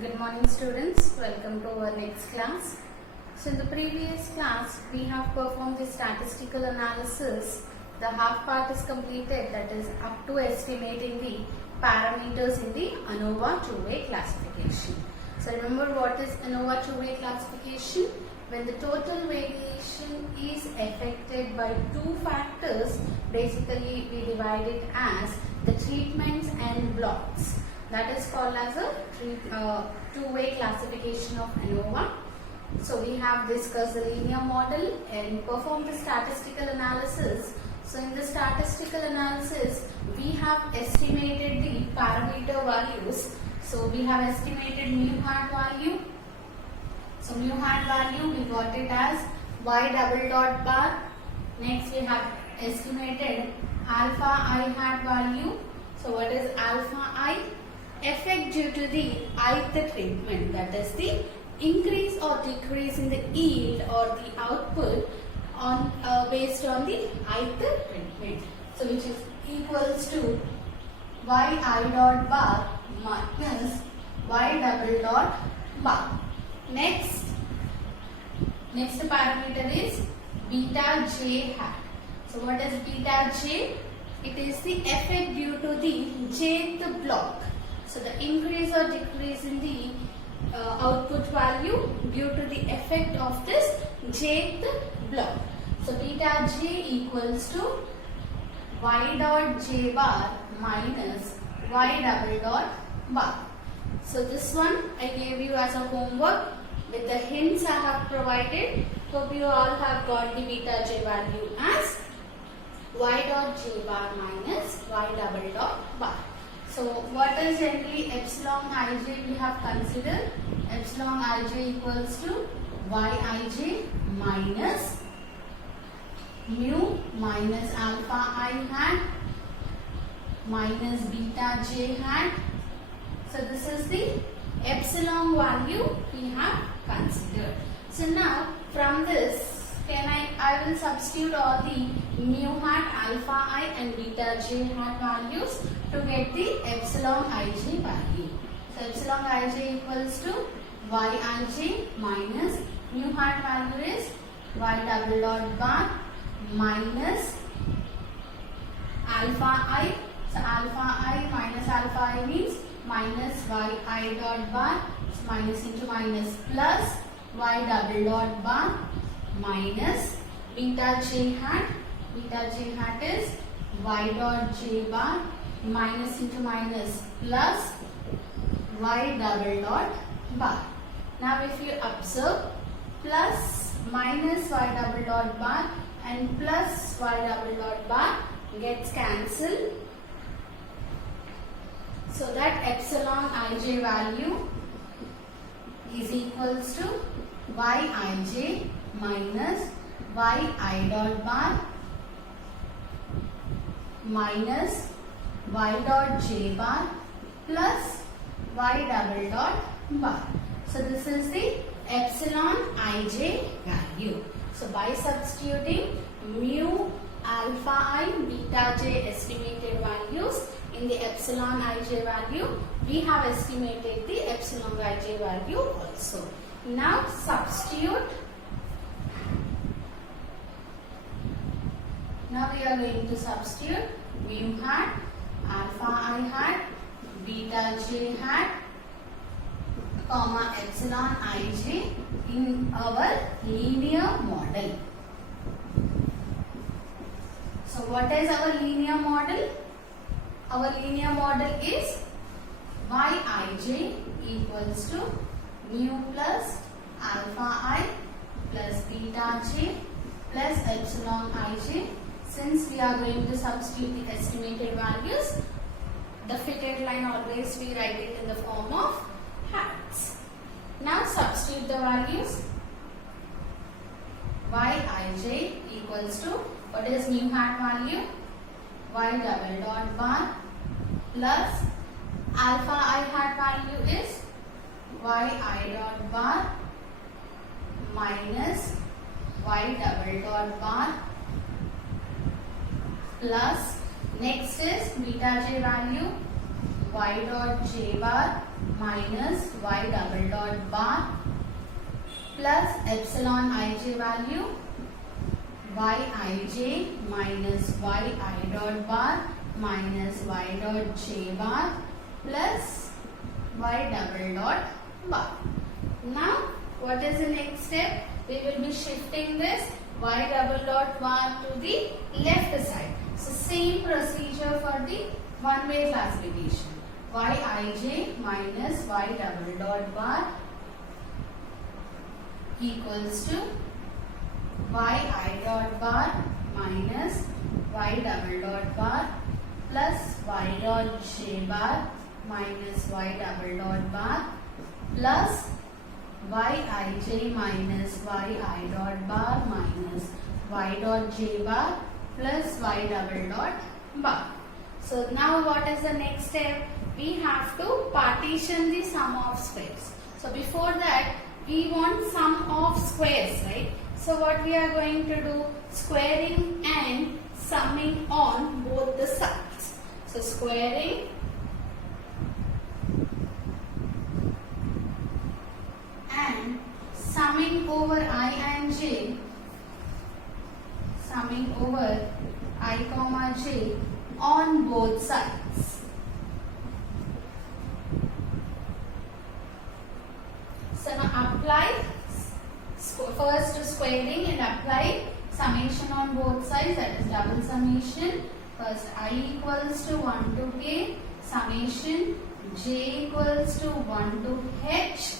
Good morning students, welcome to our next class. So in the previous class we have performed the statistical analysis. The half part is completed, that is up to estimating the parameters in the ANOVA two-way classification. So remember what is ANOVA two-way classification? When the total variation is affected by two factors, basically we divide it as the treatments and blocks. That is called as a two-way classification of ANOVA. So we have discussed the linear model and performed the statistical analysis. So in the statistical analysis, we have estimated the parameter values. So we have estimated mu hat value. So mu hat value we got it as y double dot bar. Next we have estimated alpha I hat value. So what is alpha I? Effect due to the ith treatment, that is the increase or decrease in the yield or the output on based on the ith treatment. So which is equals to y I dot bar minus y double dot bar. Next parameter is beta j hat. So what is beta j? It is the effect due to the jth block. So the increase or decrease in the output value due to the effect of this jth block. So beta j equals to y dot j bar minus y double dot bar. So this one I gave you as a homework with the hints I have provided. Hope you all have got the beta j value as y dot j bar minus y double dot bar. So what is generally epsilon ij we have considered? Epsilon ij equals to yij minus mu minus alpha I hat minus beta j hat. So this is the epsilon value we have considered. So now from this I will substitute all the mu hat, alpha I and beta j hat values to get the epsilon ij value. So epsilon ij equals to yij minus mu hat value is y double dot bar minus alpha I. So alpha I minus alpha I means minus yi dot bar, so minus into minus plus y double dot bar minus beta j hat. Beta j hat is y dot j bar minus into minus plus y double dot bar. Now if you observe, plus minus y double dot bar and plus y double dot bar gets cancelled, so that epsilon ij value is equals to yij minus yi dot bar minus y dot j bar plus y double dot bar. So this is the epsilon ij value. So by substituting mu, alpha I, beta j estimated values in the epsilon ij value, we have estimated the epsilon ij value also. Now substitute. Now we are going to substitute mu hat, alpha I hat, beta j hat, comma epsilon ij in our linear model. So what is our linear model? Our linear model is yij equals to mu plus alpha I plus beta j plus epsilon ij. Since we are going to substitute the estimated values, the fitted line always we write it in the form of hats. Now substitute the values. Yij equals to, what is mu hat value? Y double dot bar plus alpha I hat value is yi dot bar minus y double dot bar plus next is beta j value y dot j bar minus y double dot bar plus epsilon ij value yij minus yi dot bar minus y dot j bar plus y double dot bar. Now what is the next step? We will be shifting this y double dot bar to the left side. So same procedure for the one-way classification. Yij minus y double dot bar equals to yi dot bar minus y double dot bar plus y dot j bar minus y double dot bar plus yij minus yi dot bar minus y dot j bar plus y double dot bar. So now what is the next step? We have to partition the sum of squares. So before that we want sum of squares, right? So what we are going to do? Squaring and summing on both the sides. So squaring and summing over I and j, summing over I comma j on both sides. So now apply first squaring and apply summation on both sides, that is double summation. First I equals to 1 to k summation j equals to 1 to h.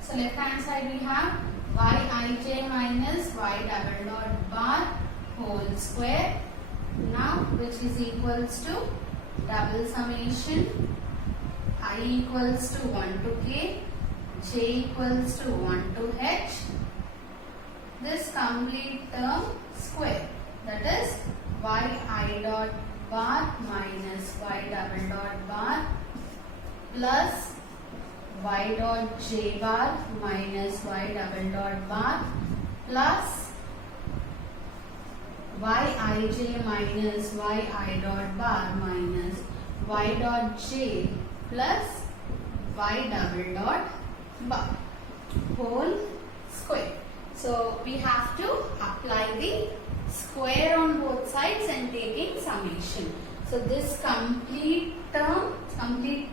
So left hand side we have yij minus y double dot bar whole square, now which is equals to double summation I equals to 1 to k, j equals to 1 to h. This complete term square, that is yi dot bar minus y double dot bar plus y dot j bar minus y double dot bar plus yij minus yi dot bar minus y dot j plus y double dot bar whole square. So we have to apply the square on both sides and taking summation. So this complete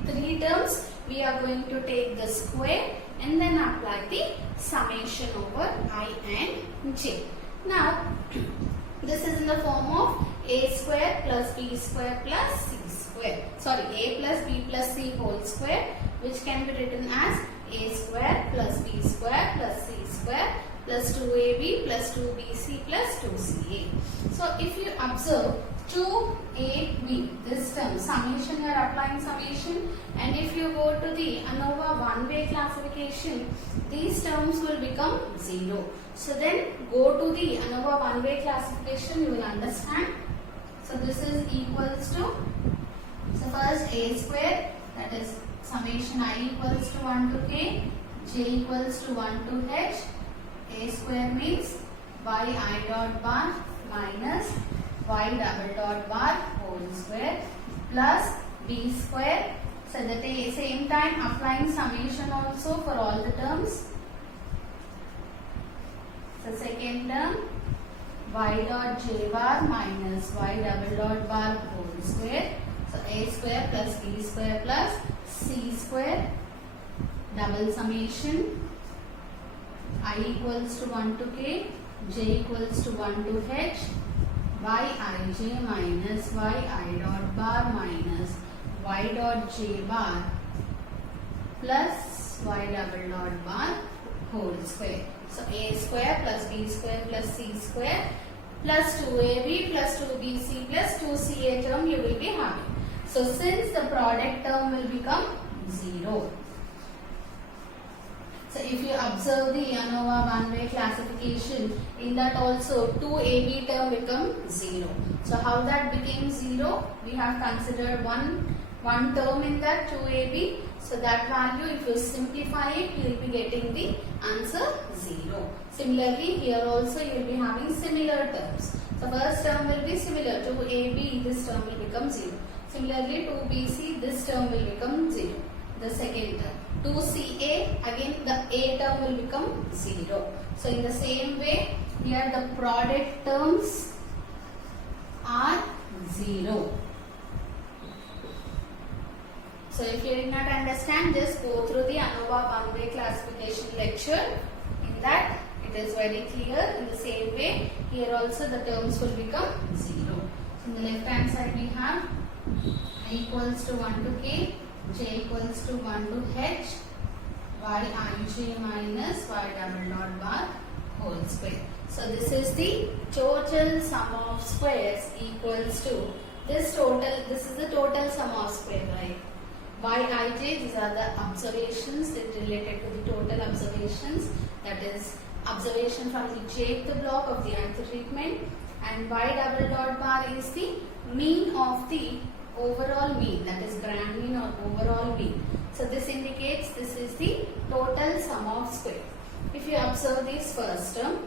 three terms, we are going to take the square and then apply the summation over I and j. Now this is in the form of a square plus b square plus c square. Sorry, a plus b plus c whole square, which can be written as a square plus b square plus c square plus 2ab plus 2bc plus 2ca. So if you observe 2ab, this term summation, you are applying summation, and if you go to the ANOVA one-way classification, these terms will become 0. So then go to the ANOVA one-way classification, you will understand. So this is equals to, so first a square, that is summation I equals to 1 to k, j equals to 1 to h. A square means yi dot bar minus y double dot bar whole square plus b square. So at the same time applying summation also for all the terms. So second term y dot j bar minus y double dot bar whole square. So a square plus b square plus c square double summation I equals to 1 to k, j equals to 1 to h, yij minus yi dot bar minus y dot j bar plus y double dot bar whole square. So a square plus b square plus c square plus 2ab plus 2bc plus 2ca term you will be having. So since the product term will become 0. So if you observe the ANOVA one-way classification, in that also 2ab term become 0. So how that became 0? We have considered one term in that 2ab. So that value, if you simplify it, you will be getting the answer 0. Similarly, here also you will be having similar terms. So first term will be similar to AB, this term will become 0. Similarly, 2BC, this term will become 0. The second term. 2CA, again the A term will become 0. So in the same way, here the product terms are 0. So if you did not understand, just go through the ANOVA one-way classification lecture. In that, it is very clear. In the same way, here also the terms will become 0. In the left hand side we have I equals to 1 to k, j equals to 1 to h, yij minus y double dot bar whole square. So this is the total sum of squares equals to this total. This is the total sum of square, right? Yij, these are the observations that related to the total observations, that is observation from the jth block of the ith treatment, and y double dot bar is the mean of the overall mean, that is grand mean or overall mean. So this indicates this is the total sum of square. If you observe this first term,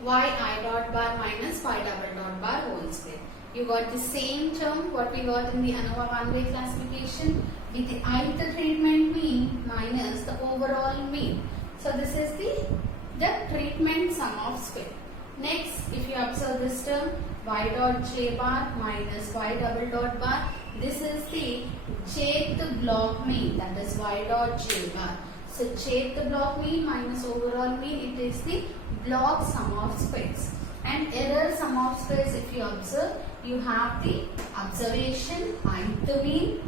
yi dot bar minus y double dot bar whole square. You got the same term what we got in the ANOVA one-way classification with the ith treatment mean minus the overall mean. So this is the treatment sum of square. Next, if you observe this term, y dot j bar minus y double dot bar, this is the jth block mean, that is y dot j bar. So jth block mean minus overall mean, it is the block sum of squares. And error sum of squares, if you observe, you have the observation, ith mean,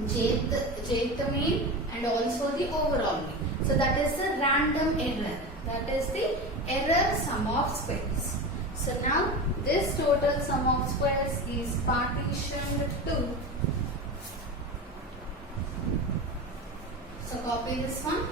jth mean, and also the overall mean. So that is the random error. That is the error sum of squares. So now this total sum of squares is partitioned to. So copy this one.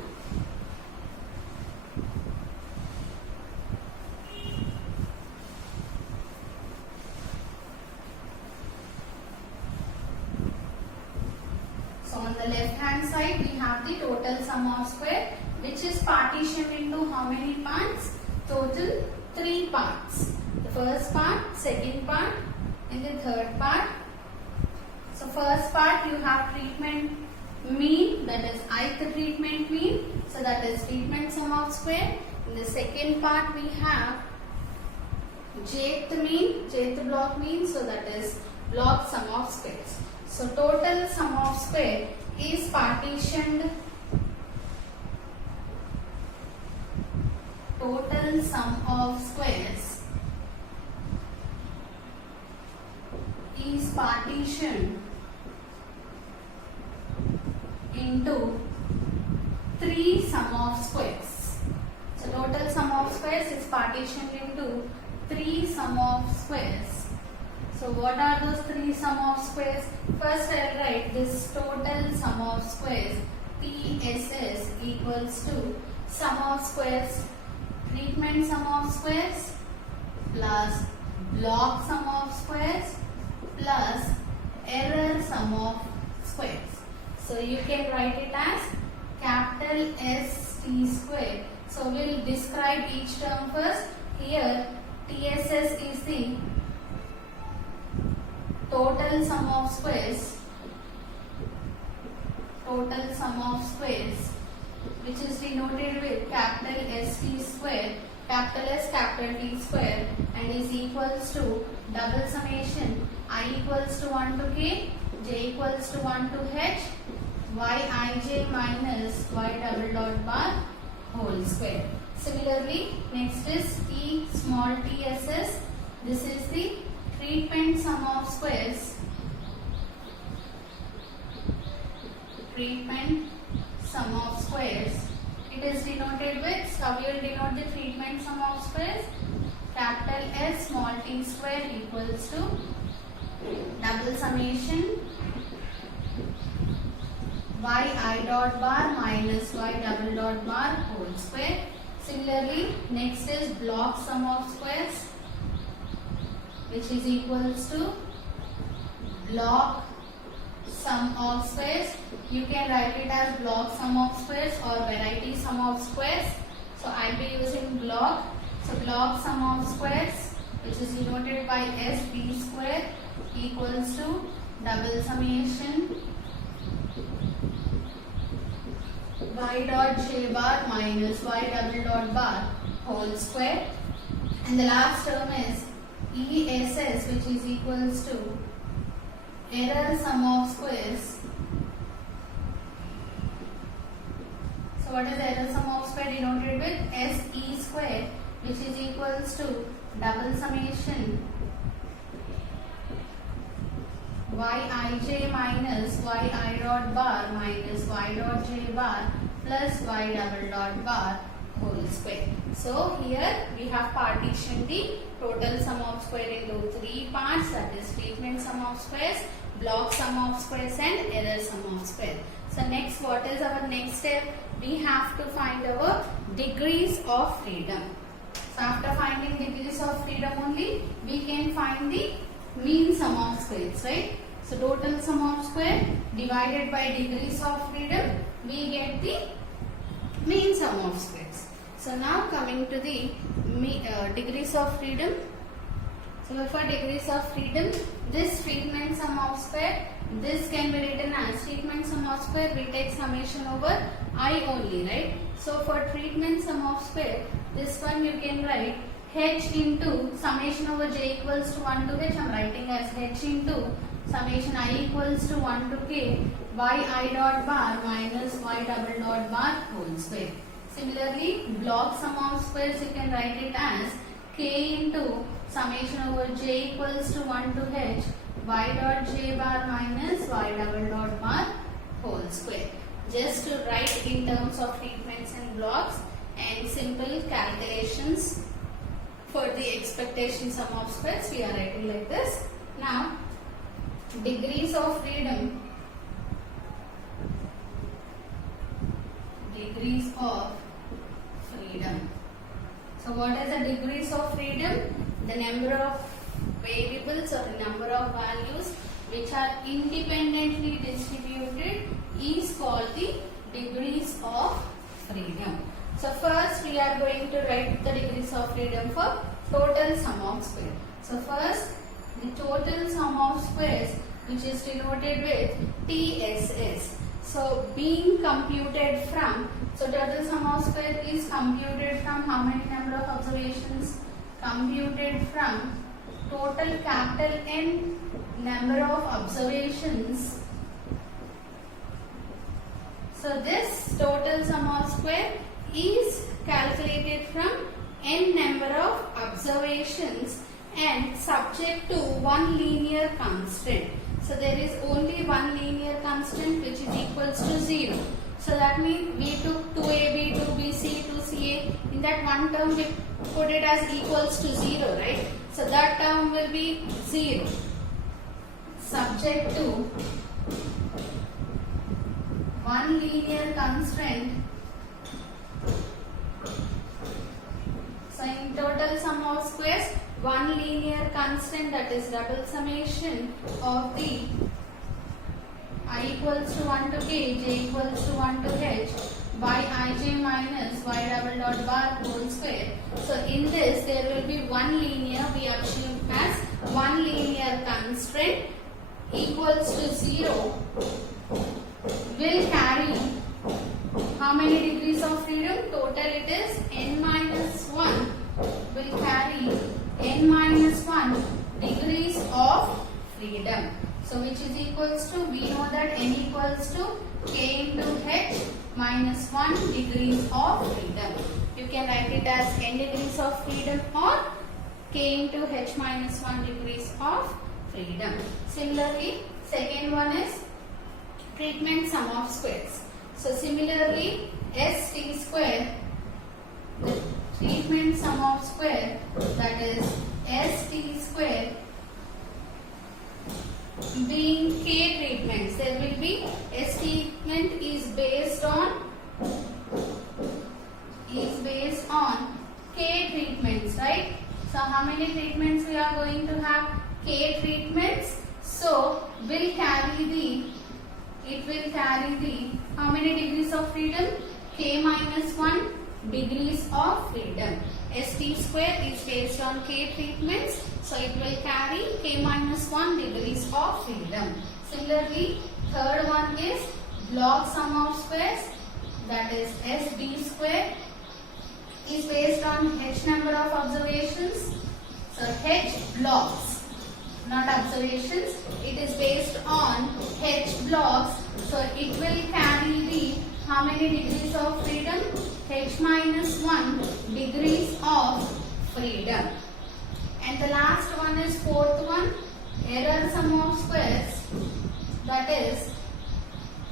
So on the left hand side we have the total sum of square, which is partitioned into how many parts? Total 3 parts. The first part, second part, and the third part. So first part you have treatment mean, that is ith treatment mean. So that is treatment sum of square. In the second part we have jth mean, jth block mean. So that is block sum of squares. So total sum of square is partitioned. Total sum of squares is partitioned into 3 sum of squares. So total sum of squares is partitioned into 3 sum of squares. So what are those 3 sum of squares? First I will write this total sum of squares, TSS, equals to sum of squares, treatment sum of squares plus block sum of squares plus error sum of squares. So you can write it as capital ST square. So we will describe each term first. Here TSS is the total sum of squares, total sum of squares, which is denoted with capital ST square, capital S, capital T square, and is equals to double summation I equals to 1 to k, j equals to 1 to h, yij minus y double dot bar whole square. Similarly, next is T small tss. This is the treatment sum of squares, treatment sum of squares. It is denoted with, how we will denote the treatment sum of squares? Capital S small t square equals to double summation yi dot bar minus y double dot bar whole square. Similarly, next is block sum of squares, which is equals to block sum of squares. You can write it as block sum of squares or variety sum of squares. So I will be using block. So block sum of squares, which is denoted by SB square, equals to double summation y dot j bar minus y double dot bar whole square, and the last term is ESS, which is equals to error sum of squares. So what is error sum of square denoted with SE square, which is equals to double summation Yij minus yi dot bar minus y dot j bar plus y double dot bar whole square. So here we have partitioned the total sum of square into three parts, that is treatment sum of squares, block sum of squares and error sum of square. So next, what is our next step? We have to find our degrees of freedom. So after finding degrees of freedom only, we can find the mean sum of squares, right? So total sum of square divided by degrees of freedom, we get the mean sum of squares. So now coming to the degrees of freedom. So for degrees of freedom, this treatment sum of square, this can be written as treatment sum of square, we take summation over I only, right? So for treatment sum of square, this one you can write h into summation over j equals to 1 to h, I am writing as h into summation I equals to 1 to k yi dot bar minus y double dot bar whole square. Similarly, block sum of squares, you can write it as k into summation over j equals to 1 to h y dot j bar minus y double dot bar whole square. Just to write in terms of treatments and blocks and simple calculations for the expectation sum of squares, we are writing like this. Now, degrees of freedom. Degrees of freedom. So what is the degrees of freedom? The number of variables or the number of values which are independently distributed is called the degrees of freedom. So first we are going to write the degrees of freedom for total sum of square. So first the total sum of squares, which is denoted with TSS. So being computed from, so total sum of square is computed from how many number of observations? Computed from total capital N number of observations. So this total sum of square is calculated from N number of observations and subject to one linear constant. So there is only one linear constant which is equals to 0. So that means we took 2ab, 2bc, 2ca. In that one term we put it as equals to 0, right? So that term will be 0. Subject to one linear constant. So in total sum of squares, one linear constant, that is double summation of the I equals to 1 to k, j equals to 1 to h by ij minus y double dot bar whole square. So in this there will be one linear, we assume as one linear constant equals to 0 will carry how many degrees of freedom? Total it is n minus 1 will carry n minus 1 degrees of freedom. So which is equals to, we know that n equals to k into h minus 1 degrees of freedom. You can write it as n degrees of freedom or k into h minus 1 degrees of freedom. Similarly, second one is treatment sum of squares. So similarly, st square, the treatment sum of square, that is st square being k treatments, there will be S treatment is based on k treatments, right? So how many treatments we are going to have? K treatments. So will carry the, it will carry the how many degrees of freedom? K minus 1 degrees of freedom. St square is based on k treatments, so it will carry k minus 1 degrees of freedom. Similarly, third one is block sum of squares, that is SB square is based on H number of observations. So H blocks, not observations, it is based on H blocks. So it will carry the how many degrees of freedom? H minus 1 degrees of freedom. And the last one is fourth one, error sum of squares, that is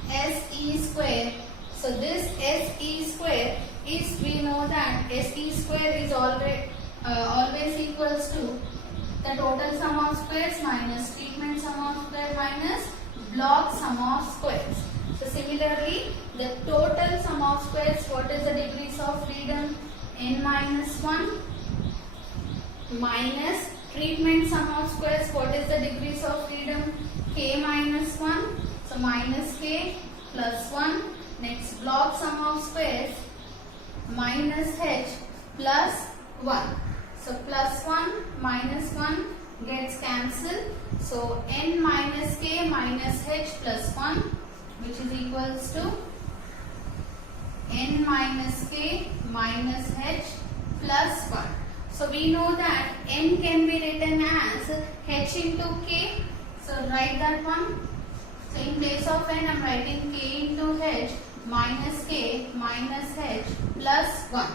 SE square. So this SE square is, we know that SE square is always equals to the total sum of squares minus treatment sum of square minus block sum of squares. So similarly, the total sum of squares, what is the degrees of freedom? N minus 1 minus treatment sum of squares, what is the degrees of freedom? K minus 1. So minus K plus 1. Next block sum of squares minus H plus 1. So plus 1 minus 1 gets cancelled. So N minus K minus H plus 1, which is equals to N minus K minus H plus 1. So we know that N can be written as H into K. So write that one. So in place of N, I am writing K into H minus K minus H plus 1.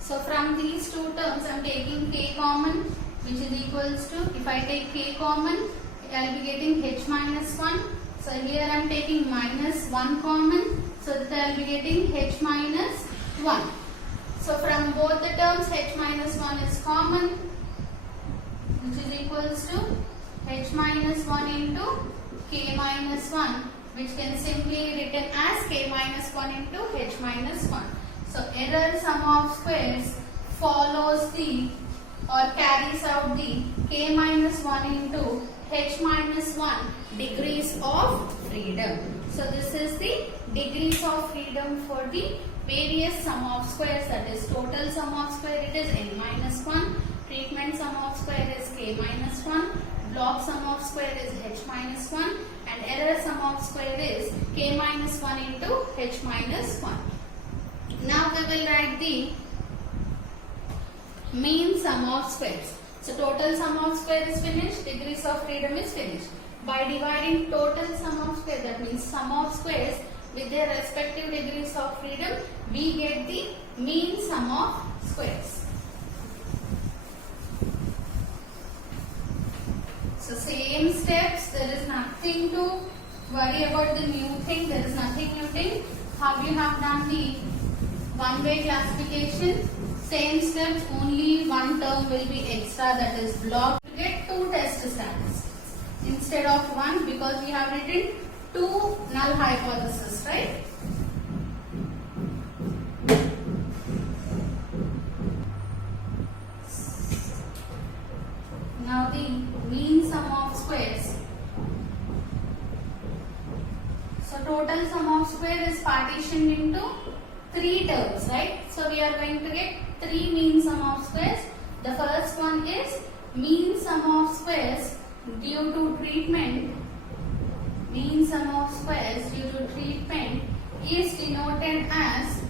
So from these two terms, I am taking K common, which is equals to, if I take K common, I will be getting H minus 1. So here I am taking minus 1 common, so that I will be getting H minus 1. So from both the terms, H minus 1 is common, which is equals to H minus 1 into K minus 1, which can simply be written as K minus 1 into H minus 1. So error sum of squares follows the or carries out the K minus 1 into H minus 1 degrees of freedom. So this is the degrees of freedom for the various sum of squares, that is total sum of square it is N minus 1, treatment sum of square is K minus 1, block sum of square is H minus 1, and error sum of square is K minus 1 into H minus 1. Now we will write the mean sum of squares. So total sum of square is finished, degrees of freedom is finished. By dividing total sum of square, that means sum of squares with their respective degrees of freedom, we get the mean sum of squares. So same steps, there is nothing to worry about the new thing, there is nothing new thing. How you have done the one-way classification, same steps, only one term will be extra, that is block. You get 2 test statistics instead of 1, because we have written 2 null hypotheses, right? Now the mean sum of squares. So total sum of square is partitioned into 3 terms, right? So we are going to get 3 mean sum of squares. The first one is mean sum of squares due to treatment. Mean sum of squares due to treatment is denoted as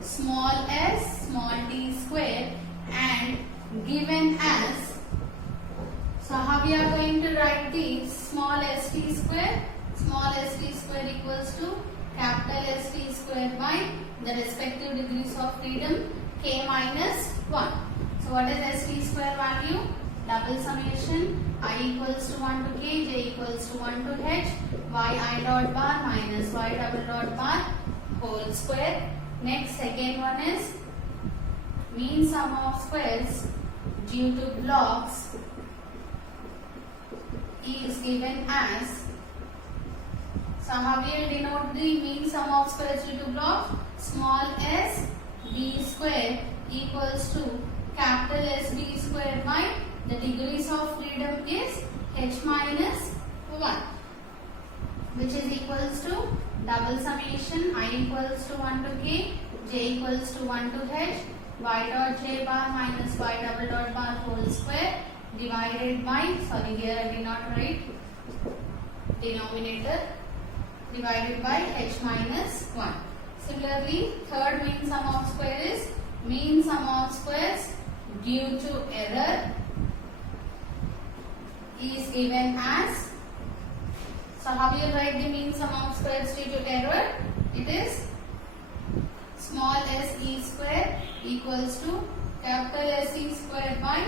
small s small t square and given as, so how we are going to write the small st square? Small st square equals to capital St square by the respective degrees of freedom k minus 1. So what is st square value? Double summation I equals to 1 to k, j equals to 1 to h, y I dot bar minus y double dot bar whole square. Next, second one is mean sum of squares due to blocks is given as, so how we will denote the mean sum of squares due to blocks? Small s d square equals to capital S d square by the degrees of freedom is h minus 1, which is equals to double summation I equals to 1 to k, j equals to 1 to h, y dot j bar minus y double dot bar whole square divided by, sorry here I did not write denominator, divided by h minus 1. Similarly, third mean sum of square is mean sum of squares due to error is given as, so how you write the mean sum of squares due to error? It is small s e square equals to capital S e square by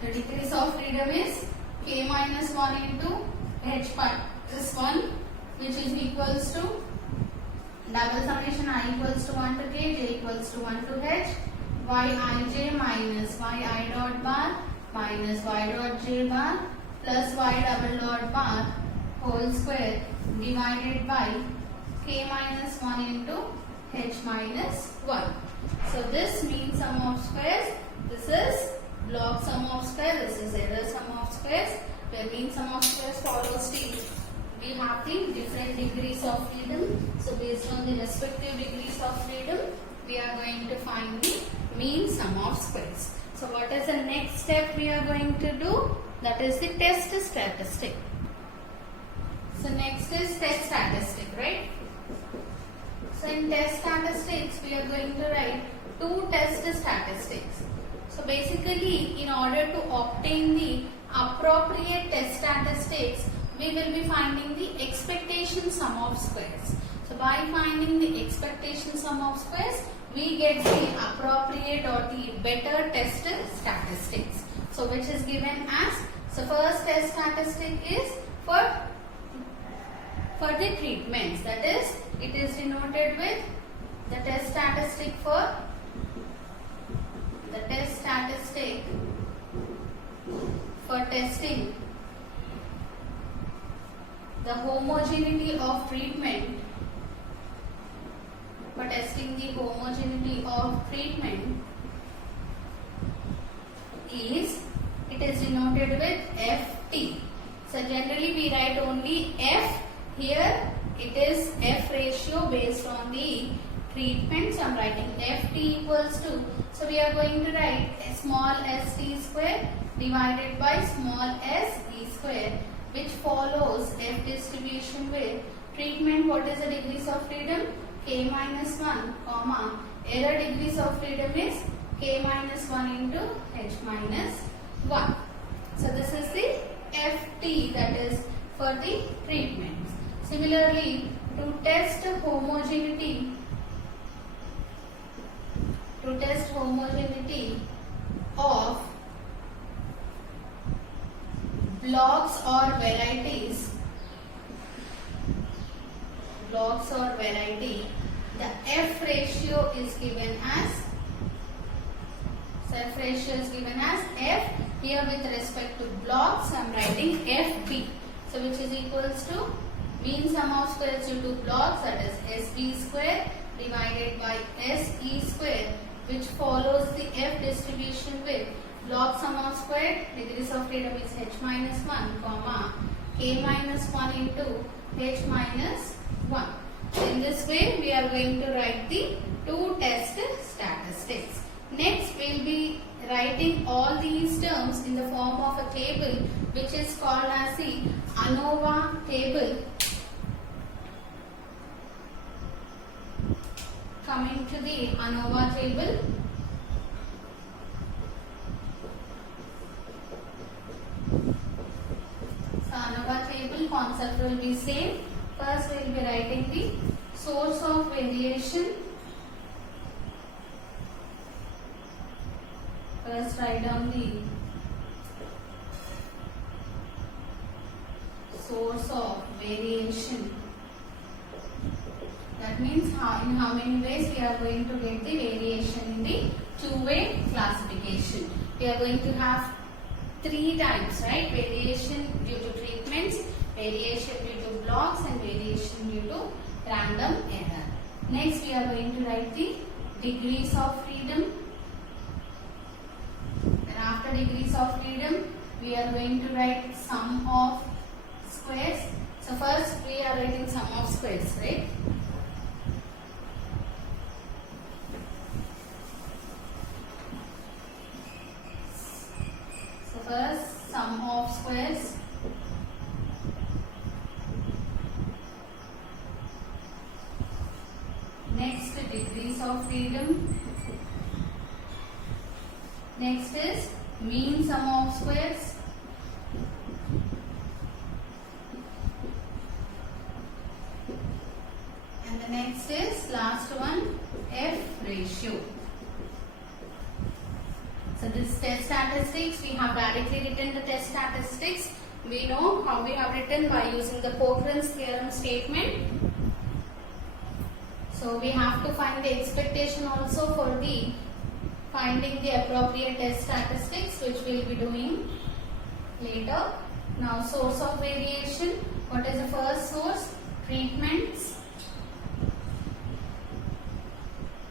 the degrees of freedom is k minus 1 into h minus 1, which is equals to double summation I equals to 1 to k, j equals to 1 to h, y I j minus y I dot bar minus y dot j bar plus y double dot bar whole square divided by k minus 1 into h minus 1. So this means sum of squares, this is block sum of squares, this is error sum of squares, where mean sum of squares follows the, we have the different degrees of freedom. So based on the respective degrees of freedom, we are going to find the mean sum of squares. So what is the next step we are going to do? That is the test statistic. So next is test statistic, right? So in test statistics, we are going to write two test statistics. So basically, in order to obtain the appropriate test statistics, we will be finding the expectation sum of squares. So by finding the expectation sum of squares, we get the appropriate or the better test statistics. So which is given as, so first test statistic is for the treatments, that is, it is denoted with the test statistic for testing the homogeneity of treatment, for testing the homogeneity of treatment is, it is denoted with FT. So generally we write only F. Here it is F ratio based on the treatment. So I am writing FT equals to, so we are going to write a small st square divided by small s e square, which follows F distribution with treatment. What is the degrees of freedom? K minus 1, comma, error degrees of freedom is K minus 1 into H minus 1. So this is the FT, that is for the treatments. Similarly, to test homogeneity of blocks or varieties, the F ratio is given as, so F ratio is given as F. Here with respect to blocks, I am writing FB. So which is equals to mean sum of squares due to blocks, that is SB square divided by SE square, which follows the F distribution with block sum of square, degrees of freedom is H minus 1, comma, K minus 1 into H minus 1. So in this way, we are going to write the two test statistics. Next, we will be writing all these terms in the form of a table, which is called as the ANOVA table. Coming to the ANOVA table, so ANOVA table concept will be same. First we will be writing the source of variation. First write down the source of variation. That means in how many ways we are going to get the variation in the two-way classification. We are going to have three types, right? Variation due to treatments, variation due to blocks, and variation due to random error. Next we are going to write the degrees of freedom. And after degrees of freedom, we are going to write sum of squares. So first we are writing sum of squares, right? So first degrees of freedom. Next is mean sum of squares. And the next is last one, F ratio. So this test statistics, we have directly written the test statistics. We know how we have written by using the Pokhran's theorem statement. So we have to find the expectation also for the finding the appropriate test statistics, which we will be doing later. Now source of variation. What is the first source? Treatments.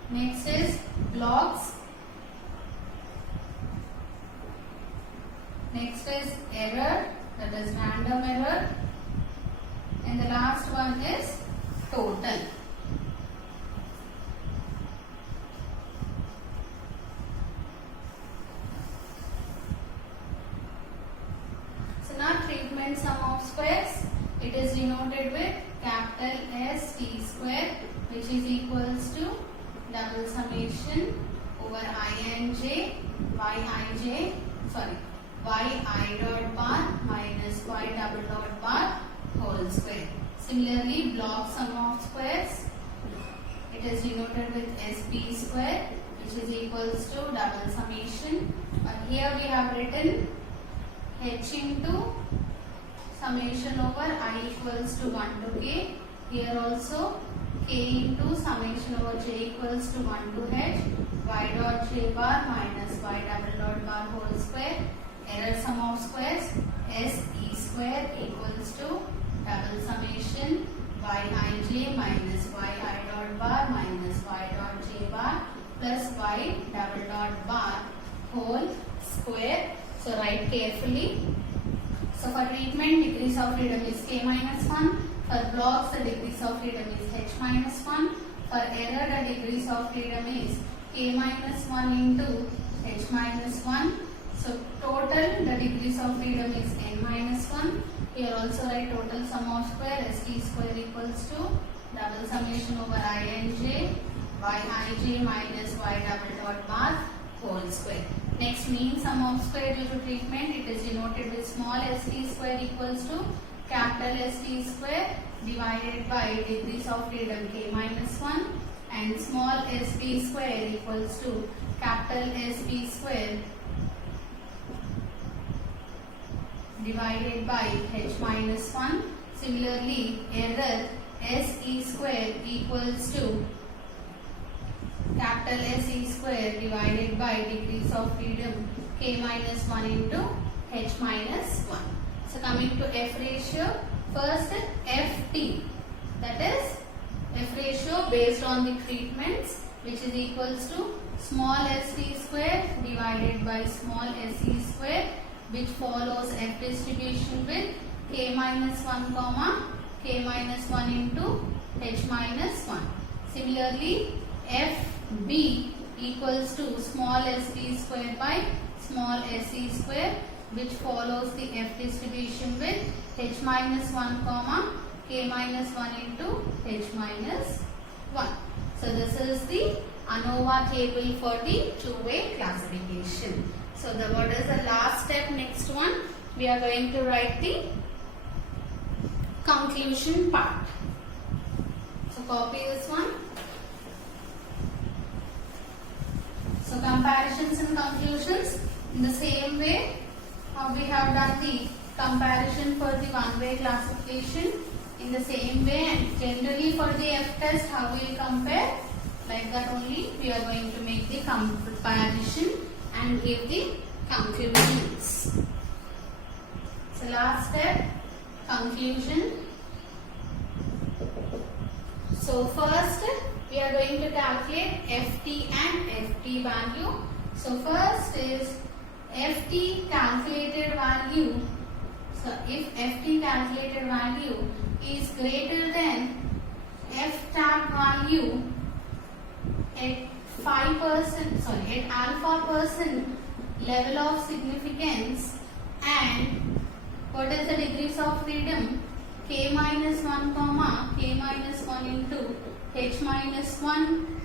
Next is blocks. Next is error, that is random error. And the last one is total. So now treatment sum of squares, it is denoted with capital S T square, which is equals to double summation over ij y I dot bar minus y double dot bar whole square. Similarly, block sum of squares, it is denoted with SP square, which is equals to double summation. But here we have written h into summation over I equals to 1 to k. Here also k into summation over j equals to 1 to h y dot j bar minus y double dot bar whole square. Error sum of squares, S E square equals to double summation yij minus yi dot bar minus y dot j bar plus y double dot bar whole square. So write carefully. So for treatment, degrees of freedom is k minus 1. For blocks, the degrees of freedom is h minus 1. For error, the degrees of freedom is k minus 1 into h minus 1. So total, the degrees of freedom is n minus 1. Here also write total sum of square, st square equals to double summation over ij yij minus y double dot bar whole square. Next, mean sum of square due to treatment, it is denoted with small st square equals to capital St square divided by degrees of freedom k minus 1 and small sp square equals to capital sp square divided by h minus 1. Similarly, error se square equals to capital Se square divided by degrees of freedom k minus 1 into h minus 1. So coming to F ratio, first Ft, that is F ratio based on the treatments, which is equals to small st square divided by small se square, which follows F distribution with k minus 1 comma k minus 1 into h minus 1. Similarly, Fb equals to small sp square by small se square, which follows the F distribution with h minus 1 comma k minus 1 into h minus 1. So this is the ANOVA table for the two-way classification. So what is the last step? Next one, we are going to write the conclusion part. So copy this one. So comparisons and conclusions in the same way how we have done the comparison for the one-way classification, in the same way, and generally for the F test how we will compare, like that only we are going to make the comparison and give the conclusions. So last step, conclusion. So first we are going to calculate Ft and Ft value. So first is Ft calculated value. So if Ft calculated value is greater than F tab value at 5%, at alpha percent level of significance, and what is the degrees of freedom? K minus 1 comma K minus 1 into H minus 1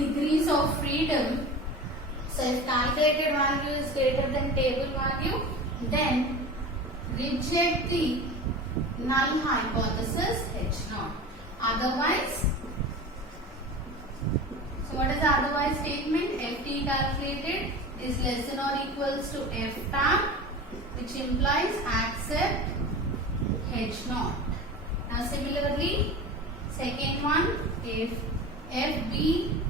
degrees of freedom. So if calculated value is greater than table value, then reject the null hypothesis H0. Otherwise, so what is the otherwise statement? Ft calculated is less than or equals to F tab, which implies accept H0. Now similarly, second one, if Fb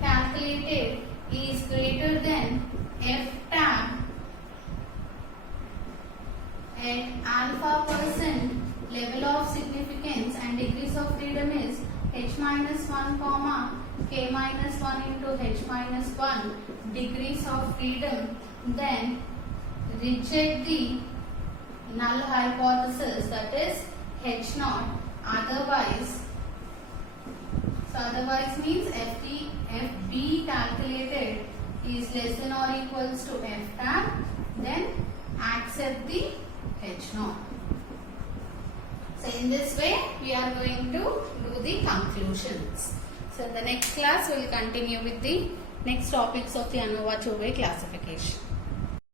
calculated is greater than F tab at alpha percent level of significance and degrees of freedom is H minus 1 comma K minus 1 into H minus 1 degrees of freedom, then reject the null hypothesis, that is H0. Otherwise, so otherwise means Fb calculated is less than or equals to F tab, then accept the H0. So in this way we are going to do the conclusions. So in the next class we will continue with the next topics of the ANOVA two-way classification.